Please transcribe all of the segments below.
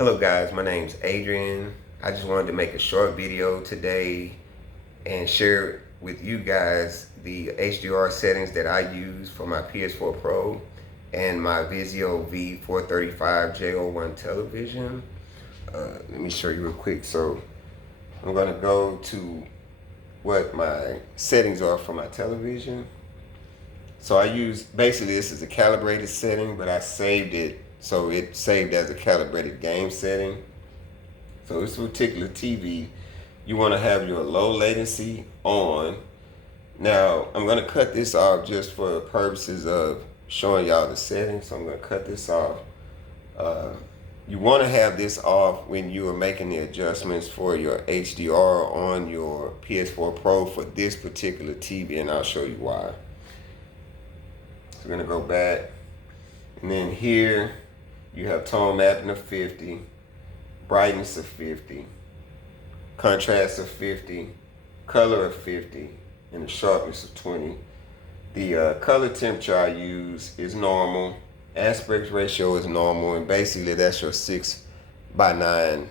Hello guys, my name's Adrian. I just wanted to make a short video today and share with you guys the HDR settings that I use for my PS4 Pro and my Vizio v435-j01 television. Let me show you real quick. So I'm gonna go to what my settings are for my television. So I use, basically this is a calibrated setting, but I saved it, so it saved as a calibrated game setting. So this particular TV, you want to have your low latency on. Now I'm going to cut this off just for purposes of showing y'all the settings. So I'm going to cut this off. You want to have this off when you are making the adjustments for your HDR on your PS4 Pro for this particular TV, and I'll show you why. So we're gonna go back, and then here you have tone mapping of 50, brightness of 50, contrast of 50, color of 50, and the sharpness of 20. The color temperature I use is normal, aspect ratio is normal, and basically that's your 6:9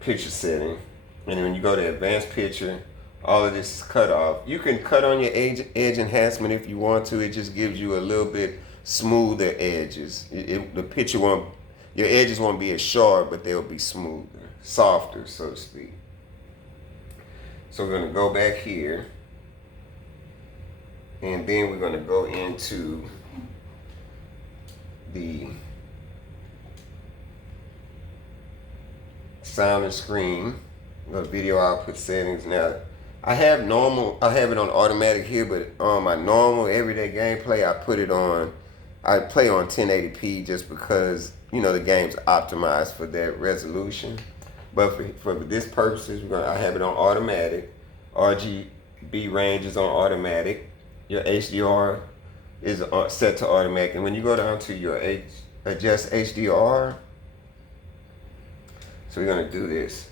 picture setting. And when you go to advanced picture, all of this is cut off. You can cut on your edge enhancement if you want to. It just gives you a little bit smoother edges. The picture won't, your edges won't be as sharp, but they'll be smoother, softer, so to speak. So we're gonna go back here, and then we're gonna go into the sound and screen, the video output settings. Now, I have it on automatic here, but on my normal everyday gameplay, I play on 1080p just because, you know, the game's optimized for that resolution. But for this purposes, I have it on automatic. RGB range is on automatic. Your HDR is set to automatic. And when you go down to your adjust HDR, so we're gonna do this.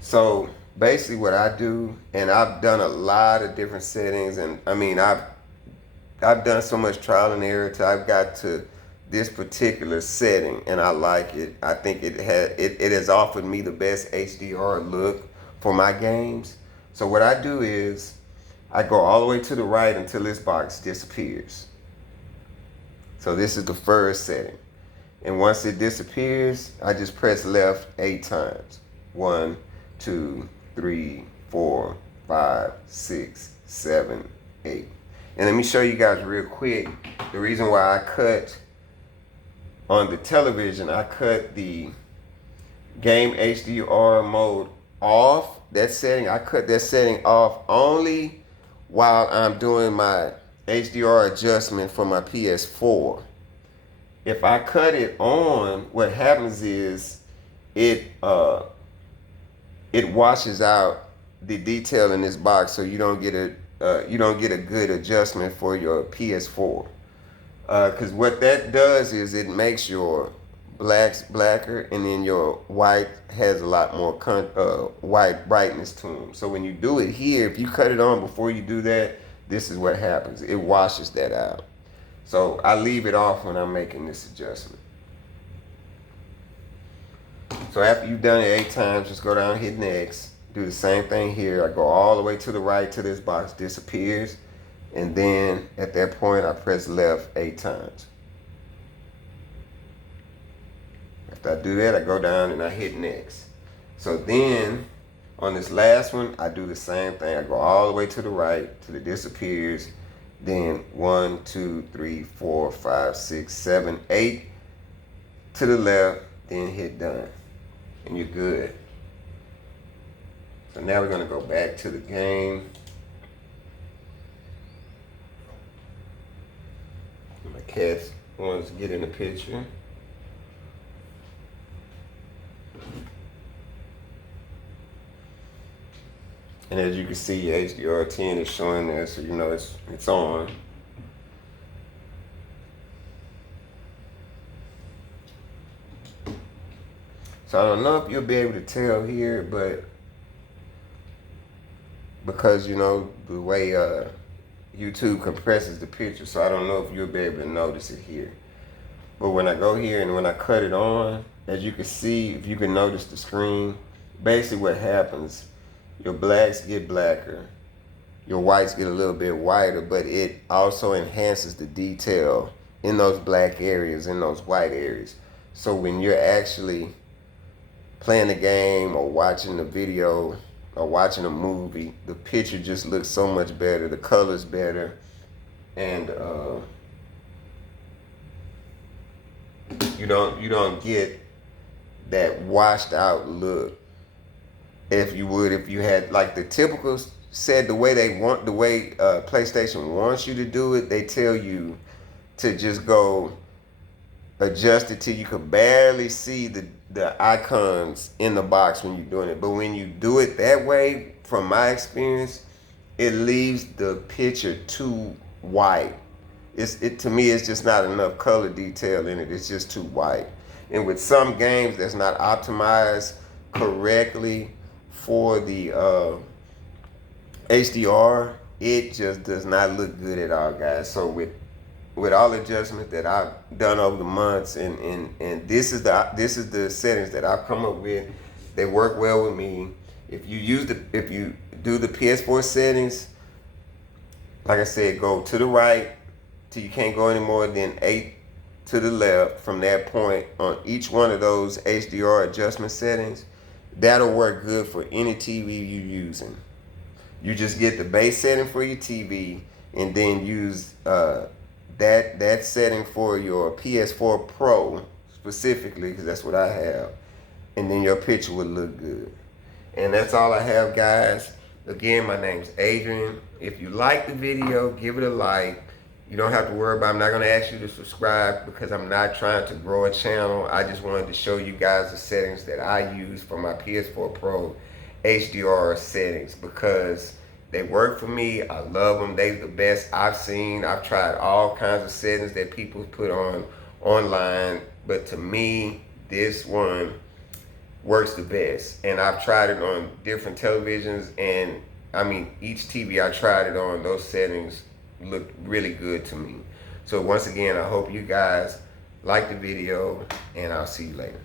So basically what I do, and I've done a lot of different settings, and I mean, I've done so much trial and error till I've got to this particular setting, and I like it. I think it has offered me the best HDR look for my games. So what I do is I go all the way to the right until this box disappears. So this is the first setting. And once it disappears, I just press left 8 times. 1, 2, 3, 4, 5, 6, 7, 8. And let me show you guys real quick the reason why I cut on the television. I cut the game HDR mode off, that setting. I cut that setting off only while I'm doing my HDR adjustment for my PS4. If I cut it on, what happens is it washes out the detail in this box, so you don't get a good adjustment for your PS4. Because what that does is it makes your blacks blacker, and then your white has a lot more white brightness to them. So when you do it here, if you cut it on before you do that, this is what happens. It washes that out. So I leave it off when I'm making this adjustment. So after you've done it 8 times, just go down and hit next. Do the same thing here. I go all the way to the right till this box disappears. And then at that point, I press left 8 times. After I do that, I go down and I hit next. So then on this last one, I do the same thing. I go all the way to the right till it disappears. Then 1, 2, 3, 4, 5, 6, 7, 8 to the left, then hit done. And you're good. So now we're gonna go back to the game. My cat wants to get in the picture. And as you can see, HDR 10 is showing there, so you know it's on. So I don't know if you'll be able to tell here, but because, you know, the way YouTube compresses the picture, so I don't know if you'll be able to notice it here. But when I go here and when I cut it on, as you can see, if you can notice the screen, basically what happens, your blacks get blacker, your whites get a little bit whiter, but it also enhances the detail in those black areas, in those white areas. So when you're actually playing the game or watching the video or watching a movie, the picture just looks so much better, the color's better, and you don't get that washed out look if you had like the typical set, the way PlayStation wants you to do it. They tell you to just go adjust it till you could barely see the icons in the box when you're doing it. But when you do it that way, from my experience, it leaves the picture too white. To me, it's just not enough color detail in it. It's just too white. And with some games that's not optimized correctly for the HDR, it just does not look good at all, guys. So with all adjustments that I've done over the months, and this is the settings that I've come up with, they work well with me. If you do the PS4 settings, like I said, go to the right till you can't go any more than 8 to the left. From that point on each one of those HDR adjustment settings, that'll work good for any TV you're using. You just get the base setting for your TV and then use that setting for your PS4 Pro specifically, because that's what I have, and then your picture would look good. And that's all I have, guys. Again, my name's Adrian. If you like the video, give it a like. You don't have to worry about, I'm not going to ask you to subscribe because I'm not trying to grow a channel. I just wanted to show you guys the settings that I use for my PS4 Pro HDR settings because they work for me. I love them. They're the best I've seen. I've tried all kinds of settings that people put online, but to me, this one works the best. And I've tried it on different televisions, and I mean, each TV I tried it on, those settings looked really good to me. So once again, I hope you guys like the video, and I'll see you later.